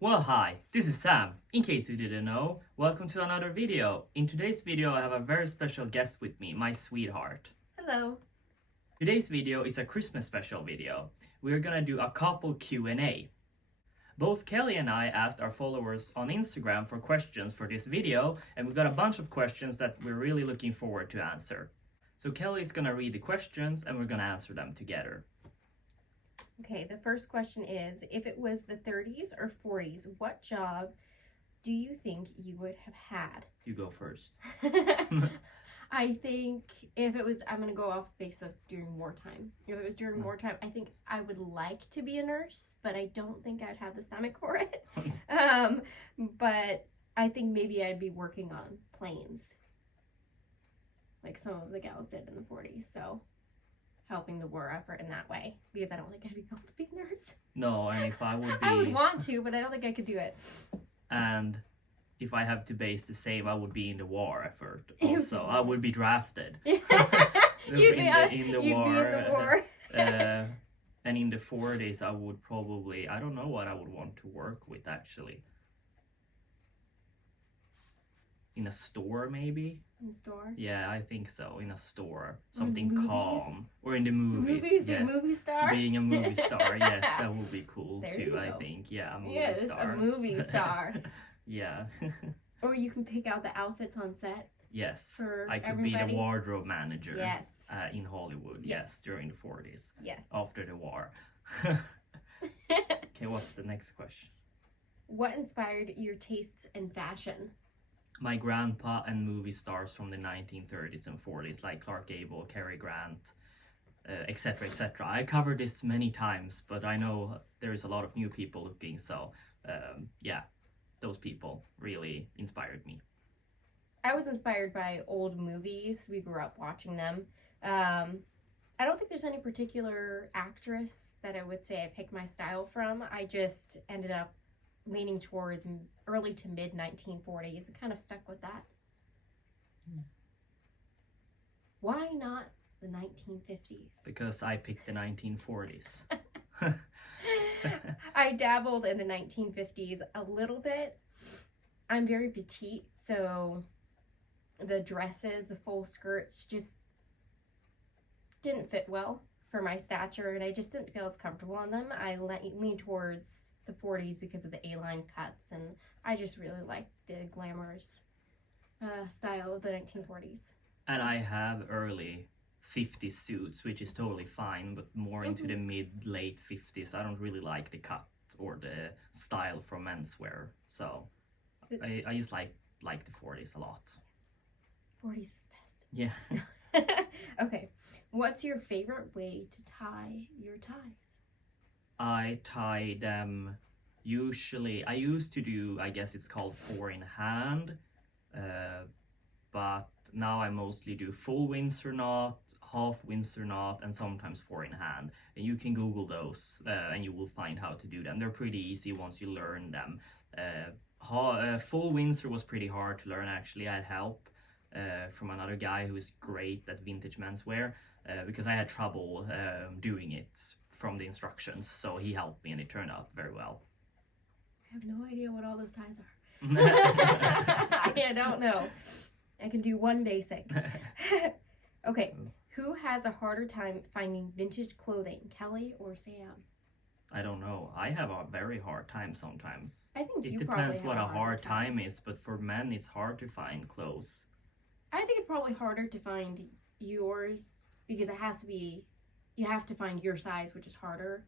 Well, hi, this is Sam. In case you didn't know, welcome to another video. In today's video, I have a very special guest with me, my sweetheart. Hello. Today's video is a Christmas special video. We're gonna do a couple Q&A. Both Kelly and I asked our followers on Instagram for questions for this video, and we got a bunch of questions that we're really looking forward to answer. So Kelly's gonna read the questions and we're gonna answer them together. Okay, the first question is, if it was the 30s or 40s, what job do you think you would have had? You go first. I think if it was, I'm going to go off base of during wartime. If it was during wartime, I think I would like to be a nurse, but I don't think I'd have the stomach for it. But I think maybe I'd be working on planes, like some of the gals did in the 40s, so helping the war effort in that way, because I don't think I'd be able to be a nurse. No, and if I would be... I would want to, but I don't think I could do it. And if I have to base the same, I would be in the war effort also. I would be drafted. You'd be in the war. And in the 40s, I would probably... I don't know what I would want to work with, actually. In a store, maybe? In a store? Yeah, I think so. In a store. Something calm. Or in the movies. Movies, yes. being a movie star? Being a movie star, yes. That would be cool there too, I think. Yeah, a movie star. Yes, a movie star. Yeah. Or you can pick out the outfits on set. Yes. For I could everybody. be the wardrobe manager. Yes. In Hollywood, yes, during the 40s. Yes. After the war. Okay, what's the next question? What inspired your tastes in fashion? My grandpa and movie stars from the 1930s and 40s, like Clark Gable, Cary Grant, etc., etc. I covered this many times, but I know there is a lot of new people looking, so yeah, those people really inspired me. I was inspired by old movies. We grew up watching them. I don't think there's any particular actress that I would say I picked my style from. I just ended up leaning towards early to mid 1940s and kind of stuck with that. Why not the 1950s? Because I picked the 1940s. I dabbled in the 1950s a little bit. I'm very petite, so the dresses, the full skirts just didn't fit well for my stature, and I just didn't feel as comfortable in them. I leaned towards the 40s because of the A-line cuts, and I just really liked the glamorous style of the 1940s. And I have early 50s suits, which is totally fine, but more into the mid-late 50s. I don't really like the cut or the style from menswear, so I just like the 40s a lot. 40s is best. Yeah. Okay. What's your favorite way to tie your ties? I tie them usually, I used to do, I guess it's called 4 in hand, but now I mostly do full Windsor knot, half Windsor knot, and sometimes 4 in hand. And you can Google those and you will find how to do them. They're pretty easy once you learn them. Full Windsor was pretty hard to learn, actually. I had help from another guy who is great at vintage menswear because I had trouble doing it from the instructions, so he helped me and it turned out very well. I have no idea what all those ties are. I don't know. I can do one basic. Okay, who has a harder time finding vintage clothing, Kelly or Sam? I don't know. I have a very hard time sometimes. I think it you depends probably what have a hard time is, but for men it's hard to find clothes. I think it's probably harder to find yours because it has to be, you have to find your size, which is harder.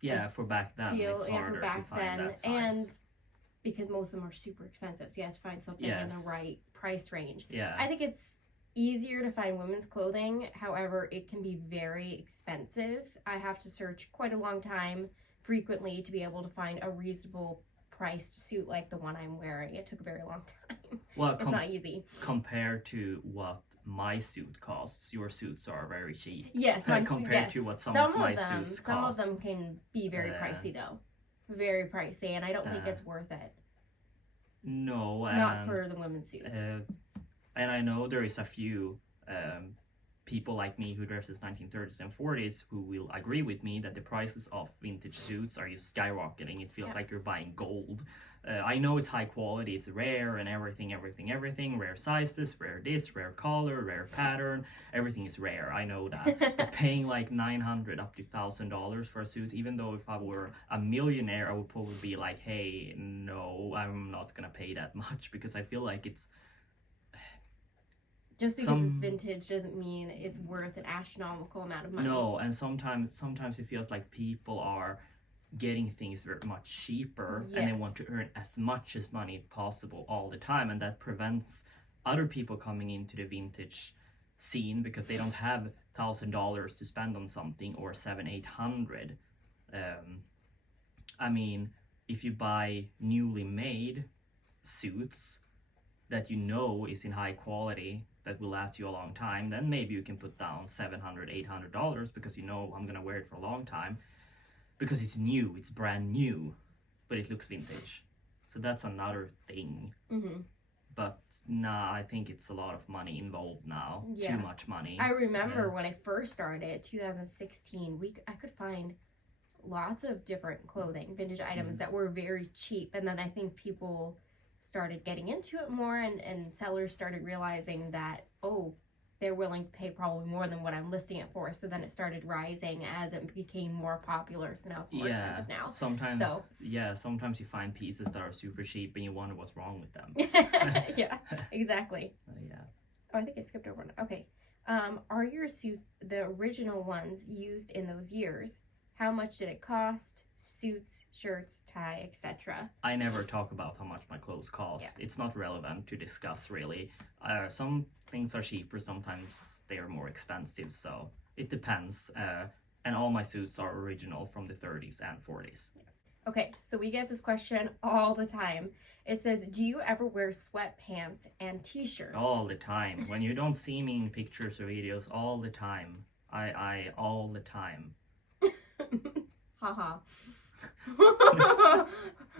Yeah, for back then it's harder to find that size. And because most of them are super expensive, so you have to find something in the right price range. Yeah. I think it's easier to find women's clothing, however, it can be very expensive. I have to search quite a long time frequently to be able to find a reasonable priced suit like the one I'm wearing. It took a very long time. Well, it's not easy. Compared to what my suit costs, your suits are very cheap. Yes, compared to what some of my suits cost. Some of them can be very pricey though. Very pricey, and I don't think it's worth it. No. Not for the women's suits. And I know there is a few people like me who dresses 1930s and 40s who will agree with me that the prices of vintage suits are just skyrocketing. It feels like you're buying gold. I know it's high quality, it's rare and everything, rare sizes, rare this, rare color, rare pattern, everything is rare. I know that. But paying like $900 up to $1,000 for a suit, even though if I were a millionaire, I would probably be like, hey, no, I'm not gonna pay that much, because I feel like it's just because it's vintage doesn't mean it's worth an astronomical amount of money. No, and sometimes it feels like people are getting things very much cheaper, and they want to earn as much as money possible all the time, and that prevents other people coming into the vintage scene because they don't have $1,000 to spend on something, or $700-800. I mean, if you buy newly made suits that you know is in high quality, that will last you a long time, then maybe you can put down $700-800 because you know I'm gonna wear it for a long time. Because it's new, it's brand new, but it looks vintage. So that's another thing. But nah, I think it's a lot of money involved now. Too much money. I remember when I first started, 2016, I could find lots of different clothing, vintage items that were very cheap. And then I think people started getting into it more, and sellers started realizing that, oh, they're willing to pay probably more than what I'm listing it for. So then it started rising as it became more popular. So now it's more expensive now. Sometimes you find pieces that are super cheap and you wonder what's wrong with them. Yeah, exactly. Yeah. Oh, I think I skipped over one. Okay. Are your suits the original ones used in those years? How much did it cost? Suits, shirts, tie, etc. I never talk about how much my clothes cost. It's not relevant to discuss, really. Some things are cheaper, sometimes they are more expensive, so it depends. And all my suits are original from the 30s and 40s. Okay, so we get this question all the time. It says, do you ever wear sweatpants and t-shirts? All the time. When you don't see me in pictures or videos, all the time. I all the time. Haha.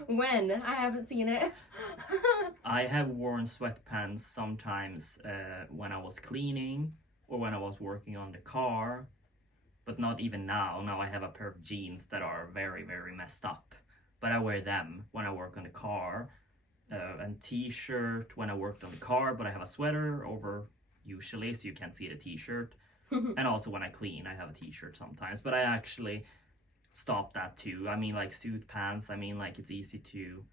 When? I haven't seen it. I have worn sweatpants sometimes when I was cleaning or when I was working on the car, but not even now. Now I have a pair of jeans that are very, very messed up, but I wear them when I work on the car, and t-shirt when I worked on the car, but I have a sweater over usually so you can't see the t-shirt. And also when I clean, I have a t-shirt sometimes, but I actually stopped that too. I mean, like suit pants, I mean, like it's easy to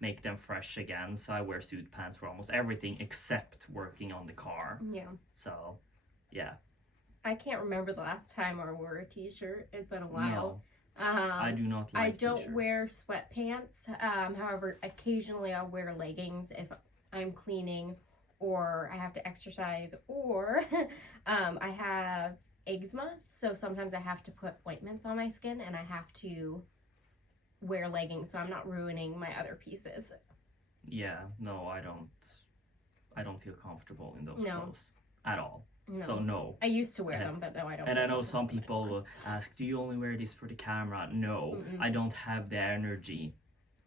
make them fresh again, so I wear suit pants for almost everything except working on the car. Yeah. So, yeah. I can't remember the last time I wore a t-shirt. It's been a while. No, I do not like I don't t-shirts. wear sweatpants. However, occasionally I'll wear leggings if I'm cleaning or I have to exercise, or I have eczema, so sometimes I have to put ointments on my skin and I have to wear leggings so I'm not ruining my other pieces. Yeah, no, I don't feel comfortable in those clothes at all. No. So no. I used to wear them, but no, I don't. And I know some people will ask, do you only wear this for the camera? No, I don't have the energy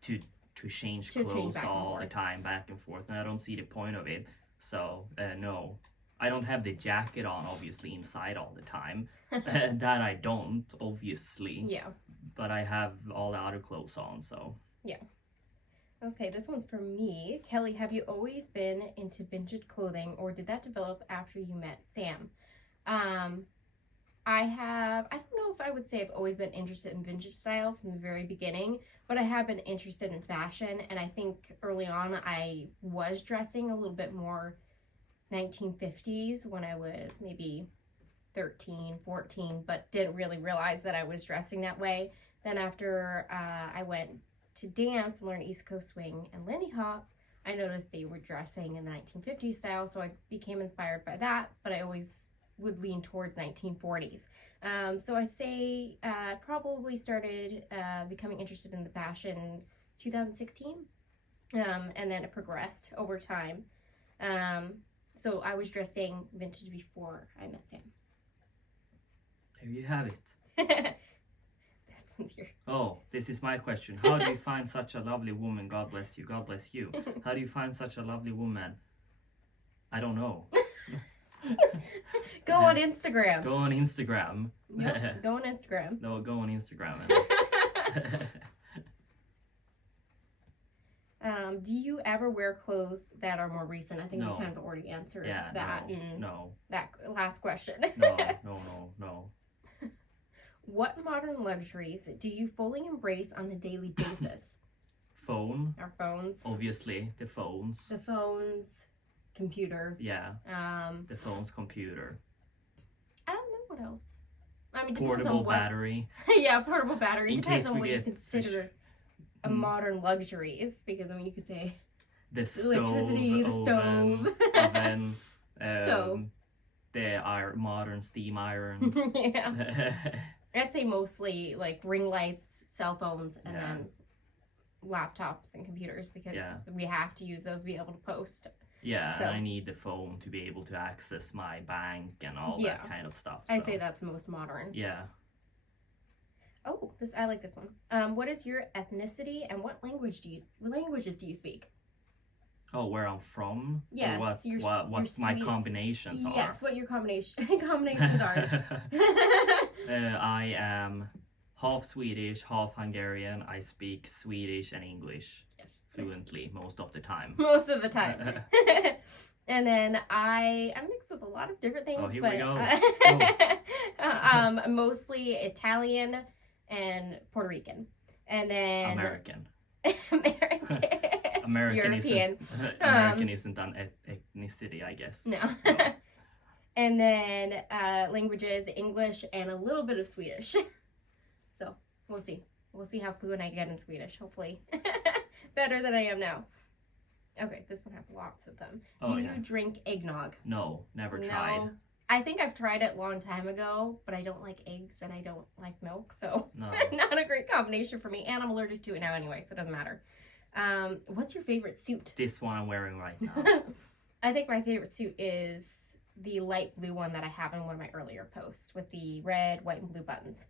to change clothes all the time, back and forth, and I don't see the point of it. So no, I don't have the jacket on obviously inside all the time. That I don't, obviously. Yeah. But I have all the other clothes on, so. Yeah. Okay, this one's for me. Kelly, have you always been into vintage clothing, or did that develop after you met Sam? I don't know if I would say I've always been interested in vintage style from the very beginning, but I have been interested in fashion, and I think early on I was dressing a little bit more 1950s when I was maybe 13, 14, but didn't really realize that I was dressing that way. Then after I went to dance and learn East Coast Swing and Lindy Hop, I noticed they were dressing in the 1950s style, so I became inspired by that, but I always would lean towards 1940s. So I'd say probably started becoming interested in the fashion 2016, and then it progressed over time. So I was dressing vintage before I met Sam. There you have it. This one's here. Oh, this is my question. How do you find such a lovely woman? God bless you. God bless you. How do you find such a lovely woman? I don't know. Go on Instagram. Go on Instagram. Yep, go on Instagram. No, go on Instagram. Do you ever wear clothes that are more recent? I think No. we kind of already answered Yeah, that in no, that last question. no. What modern luxuries do you fully embrace on a daily basis? Phone, Our phones. obviously, the phones. The phones, computer. Yeah, the phone's computer. I don't know what else. I mean, it depends Portable on what. battery. Yeah, portable battery. In Depends case on we what you get consider a modern luxuries. Because I mean, you could say The electricity, the stove. oven, Stove. the modern steam iron. Yeah. I'd say mostly like ring lights, cell phones, and then laptops and computers because we have to use those to be able to post. Yeah, So- and I need the phone to be able to access my bank and all Yeah. that kind of stuff. I'd so, say that's most modern. yeah. Oh, I like this one. What is your ethnicity and what languages do you speak? Oh, where I'm from? Yes, Or what my combinations are? Yes, what your combinations are. I am half Swedish, half Hungarian. I speak Swedish and English Yes. fluently most of the time. Most of the time. And then I'm mixed with a lot of different things. Oh, here but, we go. mostly Italian and Puerto Rican. And then American. American. European. American isn't an ethnicity, I guess. No. And then languages, English and a little bit of Swedish. So we'll see. We'll see how fluent I get in Swedish, hopefully. Better than I am now. Okay, this one has lots of them. Do you drink eggnog? No, never tried. No. I think I've tried it a long time ago, but I don't like eggs and I don't like milk, so No. not a great combination for me. And I'm allergic to it now anyway, so it doesn't matter. What's your favorite suit? This one I'm wearing right now. I think my favorite suit is the light blue one that I have in one of my earlier posts with the red, white, and blue buttons.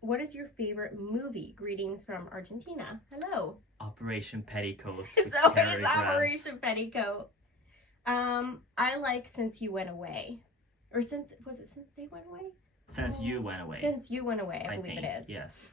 What is your favorite movie? Greetings from Argentina. Hello. Operation Petticoat. with So it Cary is Grant. Operation Petticoat. I like Since You Went Away. Or since they went away? Since You Went Away. Since You Went Away, I believe think, it is. Yes.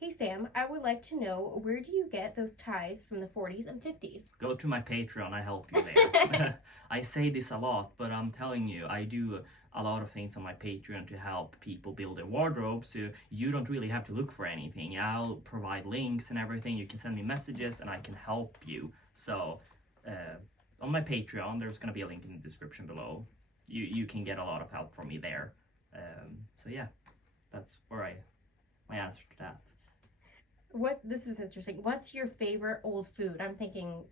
Hey Sam, I would like to know, where do you get those ties from the 40s and 50s? Go to my Patreon, I help you there. I say this a lot, but I'm telling you, I do a lot of things on my Patreon to help people build their wardrobe, so you don't really have to look for anything. I'll provide links and everything. You can send me messages and I can help you. So on my Patreon, there's going to be a link in the description below. You can get a lot of help from me there. So yeah, that's where my answer to that. This is interesting. What's your favorite old food? I'm thinking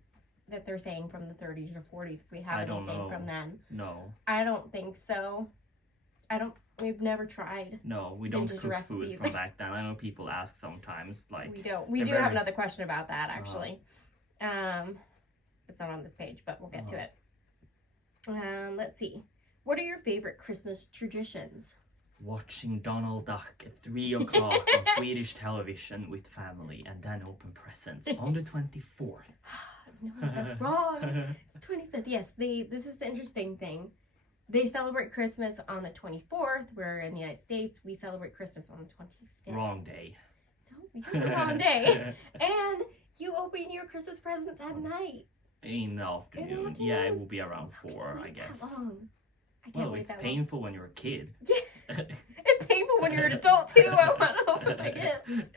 that they're saying from the 30s or 40s if we have anything from then. No. I don't think so. We've never tried. No, we don't vintage cook recipes. food from back then. I know people ask sometimes, like... We don't. We do have another question about that, actually. It's not on this page, but we'll get to it. Let's see. What are your favorite Christmas traditions? Watching Donald Duck at 3 o'clock on Swedish television with family and then open presents on the 24th. No, that's wrong. It's 25th. Yes, this is the interesting thing. They celebrate Christmas on the 24th, where in the United States, we celebrate Christmas on the 25th. Wrong day. No, you have the wrong day. And you open your Christmas presents at night. In the afternoon. Yeah, it will be around 4, I guess. That long. I can't wait It's that painful when you're a kid. Yeah. It's painful when you're an adult too. I want to open my gifts.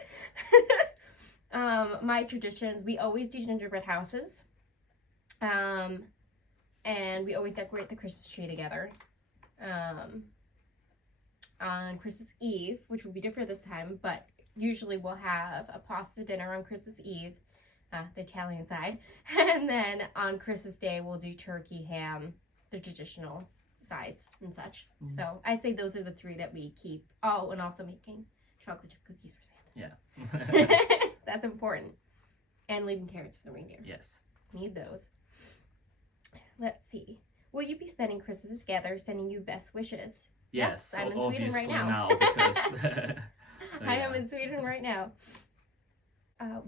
My traditions, we always do gingerbread houses. And we always decorate the Christmas tree together. On Christmas Eve, which will be different this time, but usually we'll have a pasta dinner on Christmas Eve, the Italian side. And then on Christmas Day, we'll do turkey, ham, the traditional sides and such. Mm-hmm. So I'd say those are the 3 that we keep. Oh, and also making chocolate chip cookies for Santa. Yeah. That's important. And leaving carrots for the reindeer. Yes. Need those. Let's see. Will you be spending Christmas together, sending you best wishes? Yes, I'm in Sweden right now. Because, I am in Sweden right now.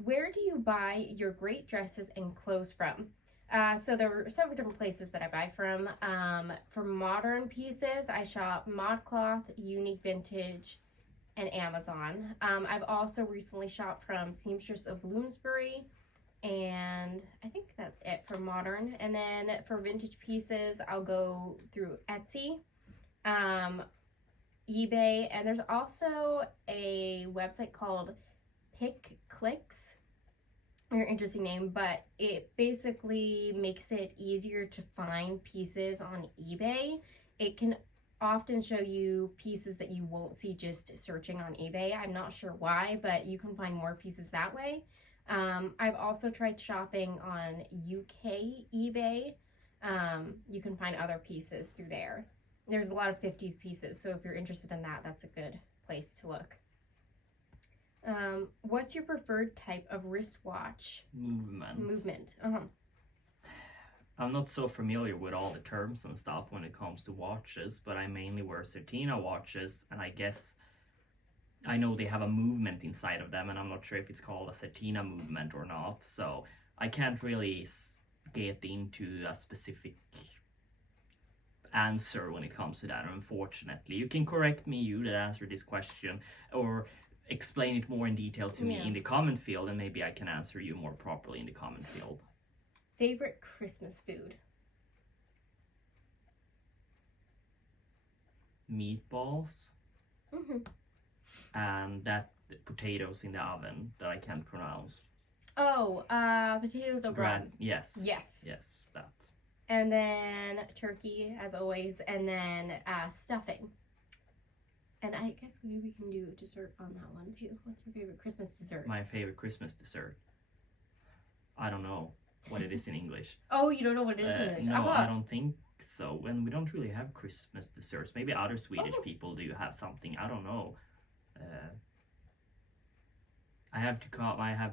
Where do you buy your great dresses and clothes from? So there were several different places that I buy from. For modern pieces, I shop ModCloth, Unique Vintage, and Amazon. I've also recently shopped from Seamstress of Bloomsbury, and I think that's it for modern. And then for vintage pieces, I'll go through Etsy, eBay, and there's also a website called PickClicks. Very interesting name, but it basically makes it easier to find pieces on eBay. It can often show you pieces that you won't see just searching on eBay. I'm not sure why, but you can find more pieces that way. I've also tried shopping on UK eBay. You can find other pieces through there. There's a lot of 50s pieces, so if you're interested in that, that's a good place to look. What's your preferred type of wristwatch? Movement. I'm not so familiar with all the terms and stuff when it comes to watches, but I mainly wear Certina watches, and I guess I know they have a movement inside of them, and I'm not sure if it's called a Certina movement or not, so I can't really get into a specific answer when it comes to that, unfortunately. You can correct me, you that answered this question, or explain it more in detail to me in the comment field, and maybe I can answer you more properly in the comment field. Favorite Christmas food? Meatballs. And that potatoes in the oven that I can't pronounce. Oh, potatoes au gratin. Yes. Yes, that. And then turkey, as always, and then stuffing. And I guess maybe we can do dessert on that one too. What's your favorite Christmas dessert? My favorite Christmas dessert? I don't know what it is in English. Oh, you don't know what it is in English? No, I don't think so. And we don't really have Christmas desserts. Maybe other Swedish people do have something. I don't know. I have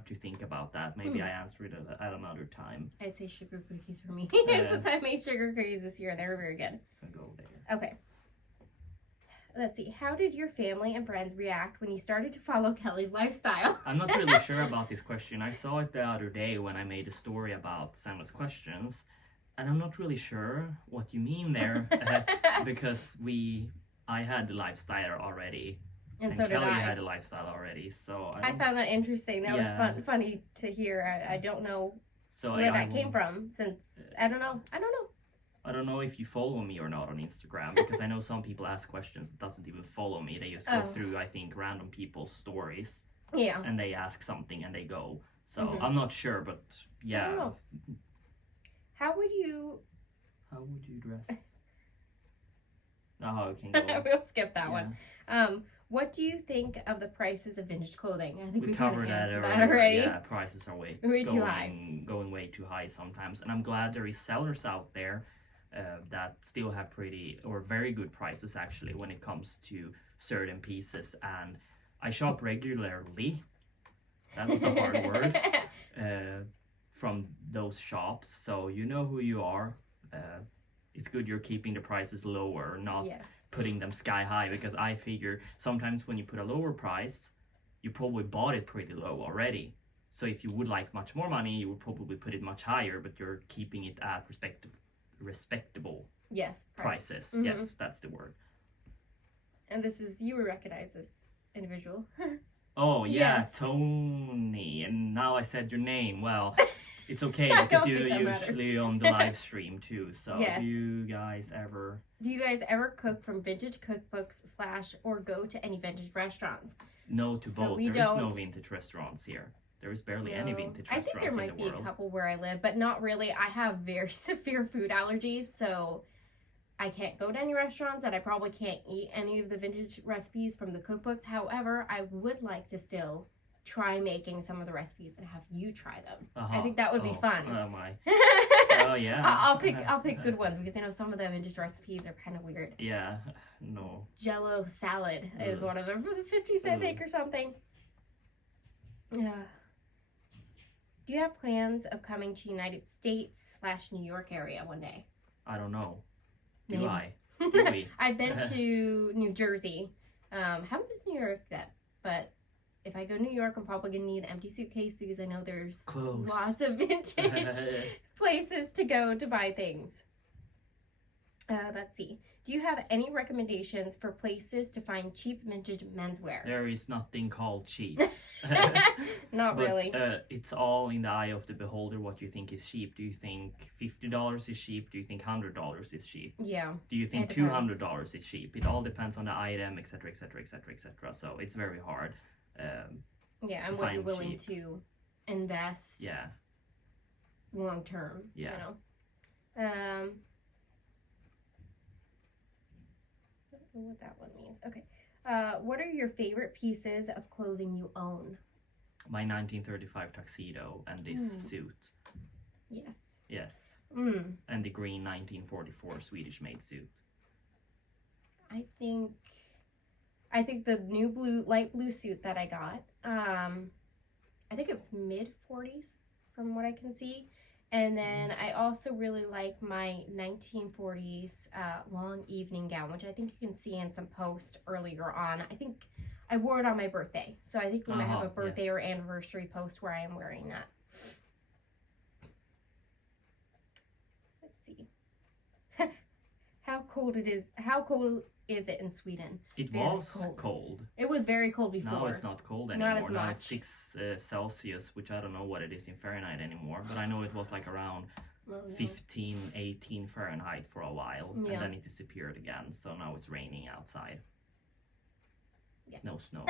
to think about that. Maybe I answer it at another time. I'd say sugar cookies for me. Since I made sugar cookies this year, they were very good. I'll go there. Okay. Let's see. How did your family and friends react when you started to follow Kelly's lifestyle? I'm not really sure about this question. I saw it the other day when I made a story about Sandra's questions, and I'm not really sure what you mean there because I had the lifestyle already. And so Kelly did I. had a lifestyle already, so I found that interesting. That was funny to hear. I don't know where that came from, since I don't know. I don't know if you follow me or not on Instagram, because I know some people ask questions that doesn't even follow me. They just go through, I think, random people's stories. Yeah. And they ask something and they go. So I'm not sure, but yeah. I don't know. How would you dress? Oh, we can go. We'll skip that one. What do you think of the prices of vintage clothing? I think we covered that already. Yeah, prices are too high. Going way too high sometimes. And I'm glad there is sellers out there that still have pretty or very good prices actually when it comes to certain pieces. And I shop regularly. That was a hard word. From those shops. So you know who you are. It's good you're keeping the prices lower, not putting them sky high, because I figure sometimes when you put a lower price, you probably bought it pretty low already. So if you would like much more money, you would probably put it much higher, but you're keeping it at respectable prices. Yes, that's the word. And you would recognize this individual. Oh yeah, yes. Tony. And now I said your name. Well, it's okay because you're usually on the live stream too. So do you guys ever cook from vintage cookbooks / or go to any vintage restaurants? No to both. There is no vintage restaurants here. There is barely any vintage restaurants in the world. I think there might be a couple where I live, but not really. I have very severe food allergies, so I can't go to any restaurants, and I probably can't eat any of the vintage recipes from the cookbooks. However, I would like to still try making some of the recipes and have you try them. I think that would be fun. Oh my. Oh yeah. I'll pick good ones, because I know some of the vintage recipes are kind of weird. Yeah. No. Jello salad is one of them for the 50-cent bake or something. Yeah. Do you have plans of coming to United States / New York area one day? I don't know. Maybe. Do I? Do we? I've been to New Jersey. Haven't been to New York yet, but if I go to New York, I'm probably gonna need an empty suitcase because I know there's Clothes. lots of vintage places to go to buy things. Let's see. Do you have any recommendations for places to find cheap vintage menswear? There is nothing called cheap. Not really. It's all in the eye of the beholder what you think is cheap. Do you think $50 is cheap? Do you think $100 is cheap? Yeah. Do you think it depends. $200 is cheap? It all depends on the item, etc., etc., etc., etc. So it's very hard. Yeah, to and what you're find willing cheap. to invest Yeah. long term. Yeah. You know. I don't know what that one means. Okay. What are your favorite pieces of clothing you own? My 1935 tuxedo and this suit. Yes. Yes. Mm. And the green 1944 Swedish made suit. I think the new light blue suit that I got, I think it was mid 40s from what I can see. And then I also really like my 1940s long evening gown, which I think you can see in some post earlier on. I think I wore it on my birthday. So I think we might have a birthday or anniversary post where I am wearing that. Let's see. How cold is it in Sweden? It Very was cold. It was very cold before. Now it's not cold anymore. Not as now much. it's 6 Celsius, which I don't know what it is in Fahrenheit anymore. But I know it was like around 15, 18 Fahrenheit for a while. Yeah. And then it disappeared again. So now it's raining outside. Yeah. No snow.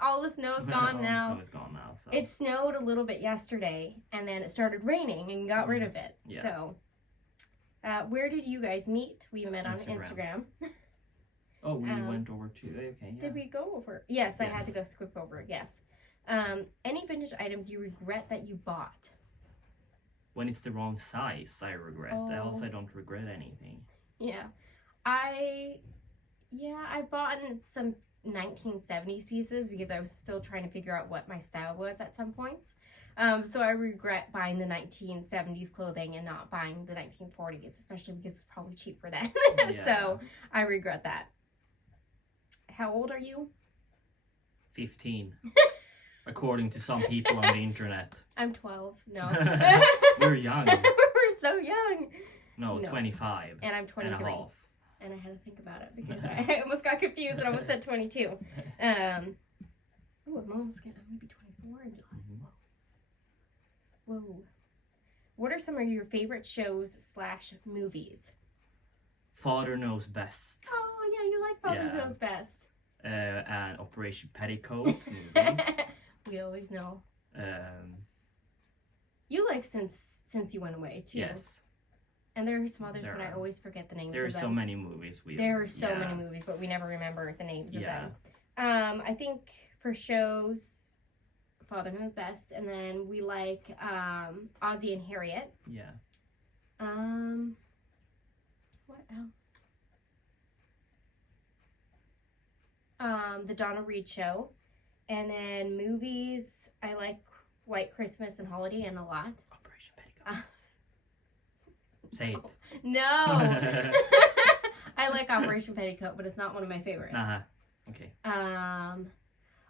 All the snow's gone now. All the snow is gone now. So. It snowed a little bit yesterday, and then it started raining and got rid of it. Yeah. So, where did you guys meet? We met on Instagram. Oh, we went over to... Okay, yeah. Did we go over? Yes, I had Yes. to go skip over it, yes. Any vintage items you regret that you bought? When it's the wrong size, I regret. Oh. Else I don't regret anything. Yeah. I bought some 1970s pieces because I was still trying to figure out what my style was at some points. So I regret buying the 1970s clothing and not buying the 1940s, especially because it's probably cheaper then. Yeah. So I regret that. How old are you? 15. According to some people on the internet. I'm 12. No. We're young. We're so young. No, No. 25. And I'm 23. And a half. And I had to think about it because I almost got confused and almost said 22. Oh, I'm gonna be 24 in July. Whoa. What are some of your favorite shows / movies? Father Knows Best. Oh, yeah, you like Father Knows Best. And Operation Petticoat movie. We always know. You like since you went away, too. Yes. And there are some others, There but I are. always forget the names There are of them. so many movies. There are so many movies, but we never remember the names of them. I think for shows, Father Knows Best, and then we like Ozzie and Harriet. Yeah. What else? The Donna Reed Show, and then movies. I like White Christmas and Holiday Inn a lot. Operation Petticoat. Say it. No. I like Operation Petticoat, but it's not one of my favorites. Okay.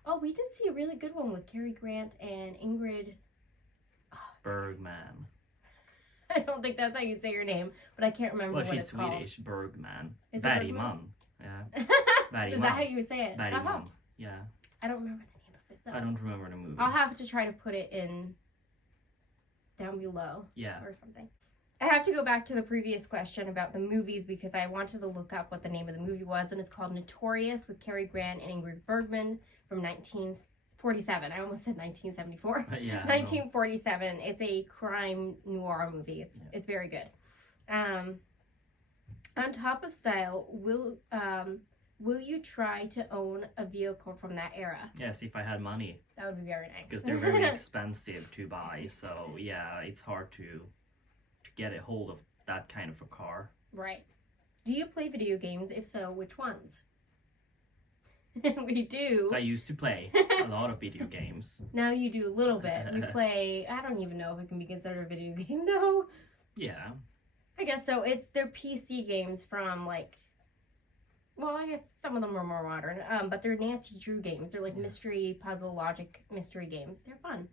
Oh, we did see a really good one with Cary Grant and Ingrid Bergman. I don't think that's how you say your name, but I can't remember what it's called. Well, she's Swedish. Bergman. Is it Bergman. Yeah. Bergman. Is that how you say it? Bergman. Yeah. I don't remember the name of it, though. I don't remember the movie. I'll have to try to put it in down below. Yeah. Or something. I have to go back to the previous question about the movies because I wanted to look up what the name of the movie was, and it's called Notorious with Cary Grant and Ingrid Bergman from 1947. I almost said 1974. Yeah. 1947. It's a crime noir movie. It's very good. On top of style, will you try to own a vehicle from that era? Yes, if I had money. That would be very nice. Because they're very expensive to buy. So yeah, it's hard to get a hold of that kind of a car. Right. Do you play video games? If so, which ones? We do. I used to play a lot of video games. Now you do a little bit. You play, I don't even know if it can be considered a video game though. Yeah. I guess so. They're PC games from like Well, I guess some of them are more modern. But they're Nancy Drew games. They're like mystery, puzzle, logic, mystery games. They're fun.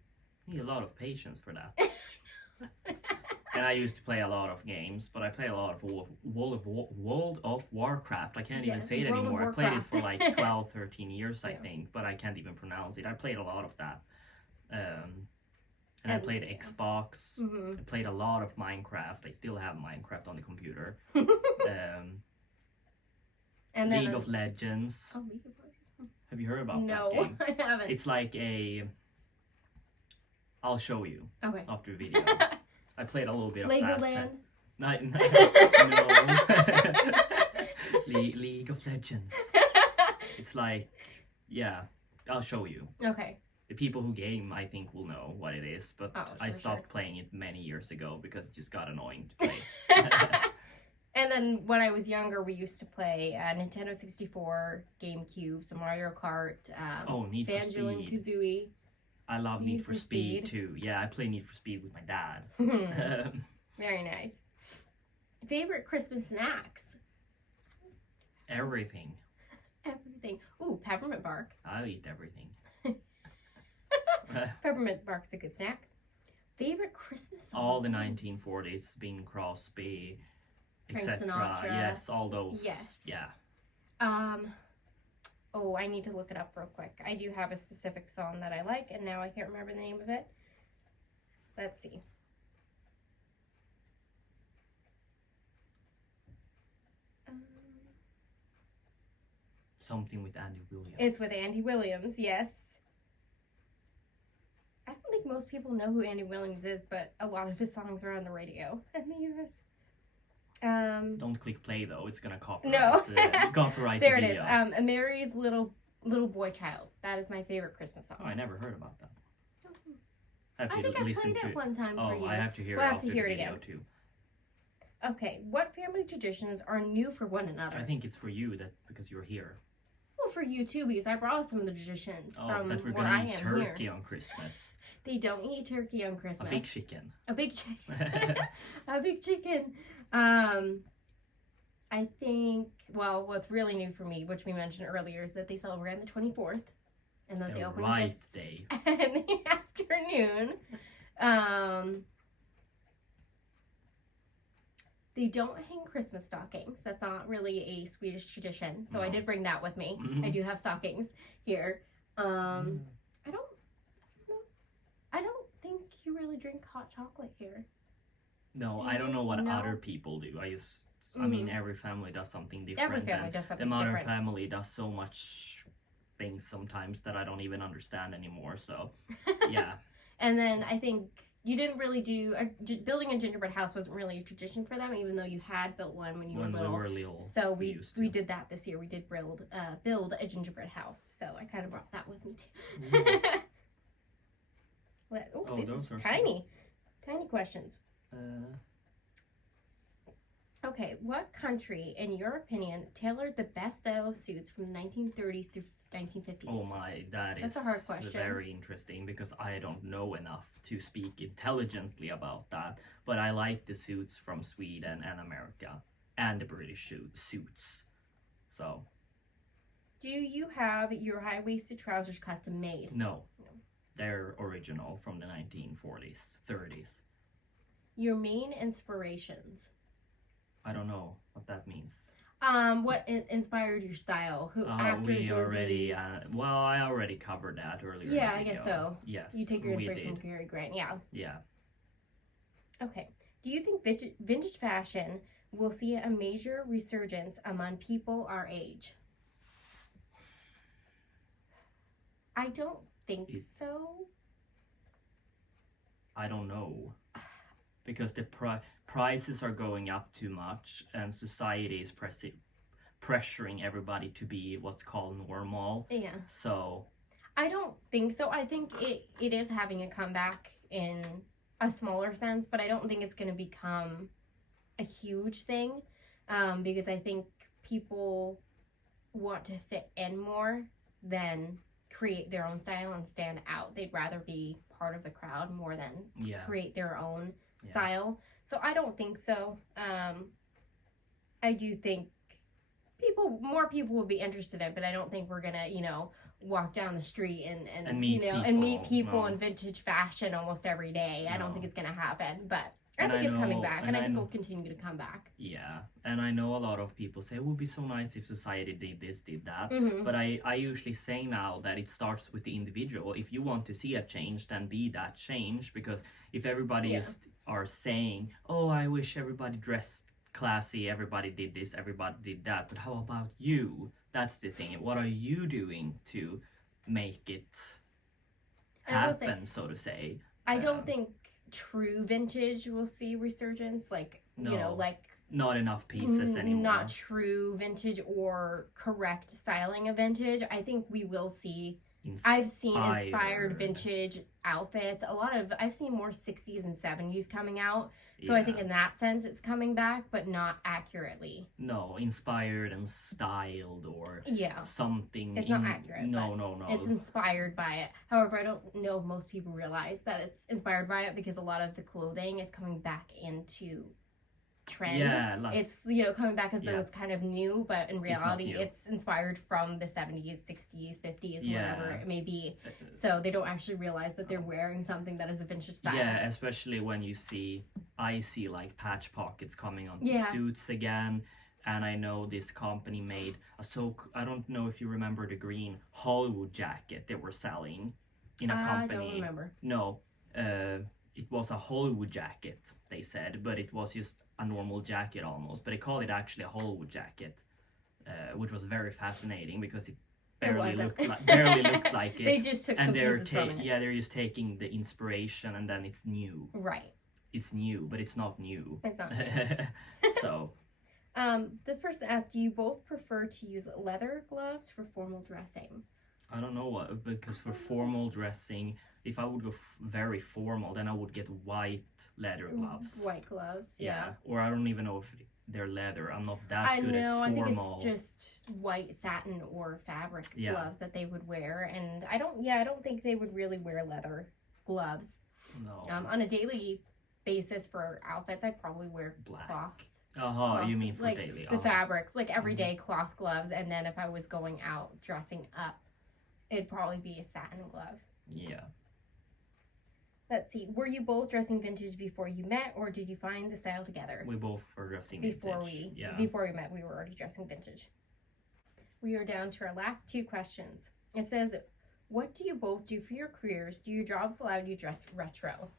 You need a lot of patience for that. And I used to play a lot of games, but I play a lot of World of Warcraft. I can't even say it World of anymore. I played it for Warcraft. like 12, 13 years, I Yeah. think, but I can't even pronounce it. I played a lot of that. And I played Xbox. Mm-hmm. I played a lot of Minecraft. I still have Minecraft on the computer. And then League of Legends. Oh, League of Legends. Have you heard about that No, game? I haven't. It's like a... I'll show you Okay. after video. I played a little bit of Legoland. that. No. League of Legends. It's like, yeah, I'll show you. Okay. The people who game, I think, will know what it is, but I stopped playing it many years ago because it just got annoying to play. And then when I was younger, we used to play Nintendo 64, GameCube, some Mario Kart, Need for Banjo and Speed. Kazooie. I love Need for Speed too. Yeah, I play Need for Speed with my dad. Very nice. Favorite Christmas snacks? Everything. Everything. Ooh, peppermint bark. I'll eat everything. Peppermint bark's a good snack. Favorite Christmas song? All the 1940s, Bing Crosby, etc. Sinatra. Yes, all those. Yes. Yeah. Oh, I need to look it up real quick. I do have a specific song that I like, and now I can't remember the name of it. Let's see. Something with Andy Williams. It's with Andy Williams, yes. I don't think most people know who Andy Williams is, but a lot of his songs are on the radio in the U.S. Don't click play though; it's gonna copyright. No. Copyright there the it is. video. Mary's Little Boy Child. That is my favorite Christmas song. Oh, I never heard about that. I think I played it one time for you. I have to hear We'll it have after to hear the it video again. too. Okay, what family traditions are new for one another? I think it's for you because you're here. Well, for you too, because I brought some of the traditions from that we're where gonna I eat am turkey here. on Christmas. They don't eat turkey on Christmas. A big chicken. A big chicken. A big chicken. I think, well, what's really new for me, which we mentioned earlier, is that they celebrate on the 24th. And that they open gifts day. in the afternoon. They don't hang Christmas stockings. That's not really a Swedish tradition. So No. I did bring that with me. Mhm. I do have stockings here. I don't think you really drink hot chocolate here. No, I don't know what No. other people do. I mean, every family does something different. Every family and does something the modern different. family does so much things sometimes that I don't even understand anymore. So, yeah. And then I think you didn't really do building a gingerbread house wasn't really a tradition for them, even though you had built one when you were little. we were little. So we used to. did that this year. We did build a gingerbread house. So I kind of brought that with me too. This those is are tiny questions. Uh, Okay, what country, in your opinion, tailored the best style of suits from the 1930s through 1950s? Oh my, That's a hard question. Very interesting because I don't know enough to speak intelligently about that. But I like the suits from Sweden and America and the British suits. So. Do you have your high-waisted trousers custom made? No. They're original from the 1940s, 30s. Your main inspirations? I don't know what that means. What inspired your style? Who actors were these? I already covered that earlier. Yeah, I guess so. Yes, you take your inspiration did. from Cary Grant, yeah. Yeah. Okay. Do you think vintage fashion will see a major resurgence among people our age? I don't think so. I don't know. Because the prices are going up too much and society is pressuring everybody to be what's called normal. Yeah. So. I don't think so. I think it is having a comeback in a smaller sense, but I don't think it's going to become a huge thing because I think people want to fit in more than create their own style and stand out. They'd rather be part of the crowd more than create their own style. So I don't think so. I do think more people will be interested in, but I don't think we're gonna, walk down the street and meet people. and meet people No. in vintage fashion almost every day. I don't No. think it's gonna happen, but I And think I it's coming know- back, and and I I think know- it'll continue to come back. Yeah, and I know a lot of people say it would be so nice if society did this, did that. Mm-hmm. But I usually say now that it starts with the individual. If you want to see a change, then be that change. Because if everybody just are saying, oh, I wish everybody dressed classy, everybody did this, everybody did that. But how about you? That's the thing. What are you doing to make it happen, so to say? I don't think true vintage will see resurgence, like No. like Not enough pieces anymore. not true vintage or correct styling of vintage. I think we will see. I've seen inspired vintage outfits. I've seen more 60s and 70s coming out. So I think in that sense it's coming back, but not accurately. No, inspired and styled or something. It's not accurate. No. It's inspired by it. However, I don't know if most people realize that it's inspired by it because a lot of the clothing is coming back into trend. Yeah, like, it's coming back as though it's kind of new, but in reality it's inspired from the 70s, 60s, 50s, whatever it may be. So they don't actually realize that they're wearing something that is a vintage style. Yeah, especially when I see like patch pockets coming on suits again. And I know this company made I don't know if you remember the green Hollywood jacket they were selling in a company. I don't remember. No, it was a Hollywood jacket, they said, but it was just a normal jacket almost. But they called it actually a Hollywood jacket, which was very fascinating because it barely looked like it. They just took some pieces from it. Yeah, they're just taking the inspiration and then it's new. Right. It's new, but it's not new. It's not new. So. This person asked, do you both prefer to use leather gloves for formal dressing? I don't know because for formal dressing, if I would go very formal, then I would get white leather gloves. White gloves, yeah. Or I don't even know if they're leather. I'm not that good at formal. I think it's just white satin or fabric gloves that they would wear, and I don't think they would really wear leather gloves. No. On a daily basis for outfits, I'd probably wear cloth. Cloth, you mean for like daily? The fabrics, like everyday cloth gloves, and then if I was going out dressing up, it'd probably be a satin glove. Yeah. Let's see. Were you both dressing vintage before you met, or did you find the style together? We both were dressing before vintage. Before we met, we were already dressing vintage. We are down to our last two questions. It says, what do you both do for your careers? Do your jobs allow you to dress retro?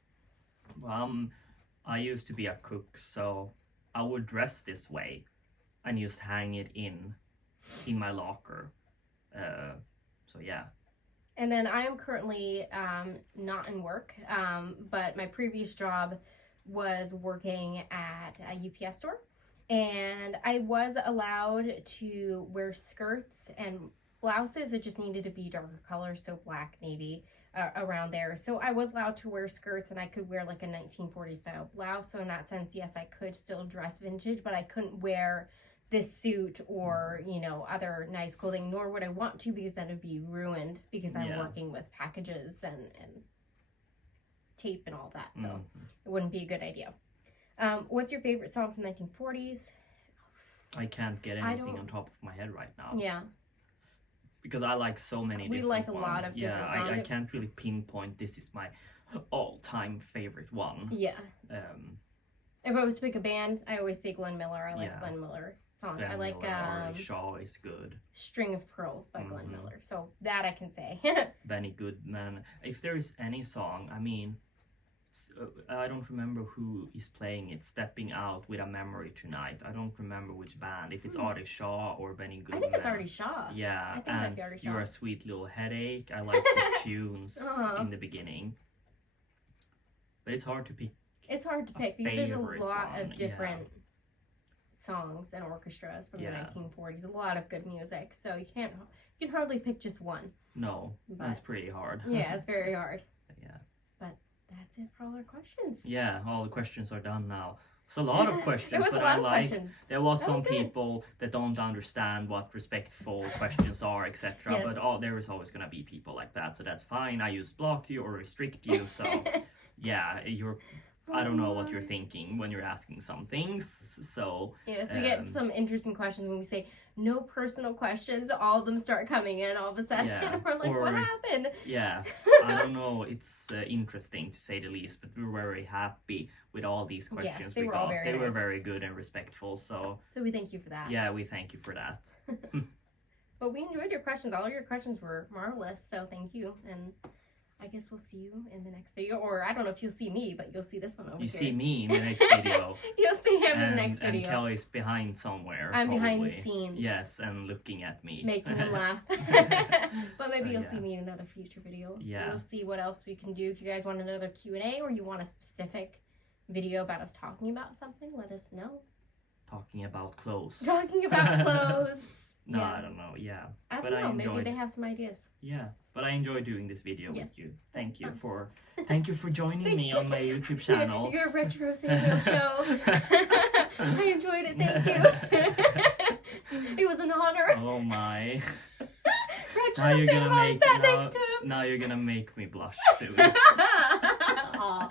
I used to be a cook, so I would dress this way and just hang it in my locker. So yeah. And then I am currently not in work, but my previous job was working at a UPS store, and I was allowed to wear skirts and blouses. It just needed to be darker colors, so black, navy, around there. So I was allowed to wear skirts, and I could wear like a 1940s style blouse. So in that sense, yes, I could still dress vintage, but I couldn't wear this suit or other nice clothing, nor would I want to, because then it'd be ruined because I'm working with packages and tape and all that, so it wouldn't be a good idea. What's your favorite song from 1940s? I can't get anything on top of my head right now. Yeah, because I like so many different like a ones. lot of different songs. I can't really pinpoint this is my all-time favorite one. If I was to pick a band, I always say Glenn Miller. I like Glenn Miller song. I like Shaw is good. String of Pearls by Glenn Miller. So that I can say. Benny Goodman. If there is any song, I mean, I don't remember who is playing it. Stepping Out with a Memory Tonight. I don't remember which band. If it's Artie Shaw or Benny Goodman. I think it's Artie Shaw. Yeah, I think it might be Artie Shaw. You're a Sweet Little Headache. I like the tunes in the beginning, but it's hard to pick. It's hard to pick because there's a lot of different songs and orchestras from the 1940s. A lot of good music, so you can hardly pick just one. No, that's pretty hard. Yeah, it's very hard. Yeah. But that's it for all our questions. Yeah, all the questions are done now. It's a lot of questions. It was but a lot of questions. There was some people that don't understand what respectful questions are, etc. Yes. But there is always going to be people like that, so that's fine. I just block you or restrict you, so yeah, you're I don't know what you're thinking when you're asking some things. So yes, we get some interesting questions when we say no personal questions. All of them start coming in all of a sudden. Yeah, We're like, what happened? Yeah, I don't know. It's interesting to say the least, but we were very happy with all these questions they we were all got. very They were nice. very good and respectful. So we thank you for that. yeah, we thank you for that. But we enjoyed your questions. All your questions were marvelous. So thank you. And I guess we'll see you in the next video. Or I don't know if you'll see me, but you'll see this one over here. You see me in the next video. You'll see him in the next video. And Kelly's behind somewhere. I'm probably. behind the scenes. Yes, and looking at me. Making him laugh. But maybe you'll see me in another future video. Yeah. We'll see what else we can do. If you guys want another Q&A or you want a specific video about us talking about something, let us know. Talking about clothes. Talking about clothes. No, yeah. I don't know. Yeah. I don't But know. I Maybe enjoyed- they have some ideas. Yeah, but I enjoy doing this video Yes, with you. Thank you fun. for joining me on my YouTube channel. Your RetroSamme show. I enjoyed it. Thank you. It was an honor. Oh my. RetroSamme sat next to him. Now you're gonna make me blush soon. Aw.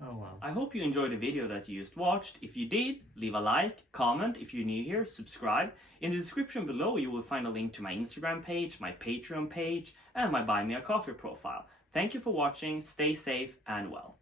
Oh well. I hope you enjoyed the video that you just watched. If you did, leave a like, comment. If you're new here, subscribe. In the description below, you will find a link to my Instagram page, my Patreon page, and my Buy Me a Coffee profile. Thank you for watching. Stay safe and well.